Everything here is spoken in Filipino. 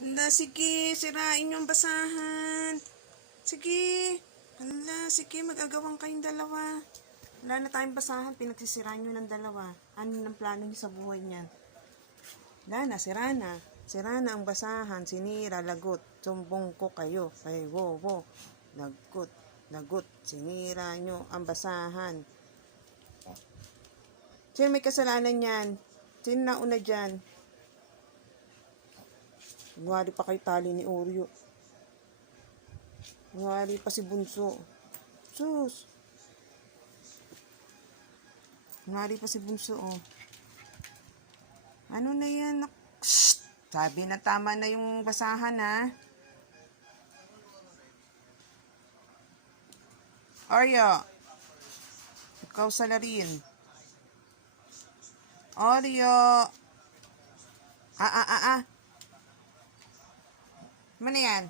Hala, sige, sirain yung basahan. Sige. Hala, sige, mag-agawang kayong dalawa. Wala na tayong basahan, pinagsisiraan nyo ng dalawa. Ano ng plano nyo sa buhay niyan? Wala na, sira na. Sira na ang basahan, sinira, lagot. Sumbong ko kayo. Ay, wo, wo. Lagot, lagot. Sinira nyo ang basahan. Sino may kasalanan yan? Sino nauna dyan? Ngwari pa kay tali ni Oreo. Ngwari pa si Bunso. Sus. Ngwari pa si Bunso, oh. Ano na yan? Nak- Shh! Sabi na tama na yung basahan, ha? Oreo. Ikaw salarin. Oreo. Ah, ah, ah, ah. Ano yan?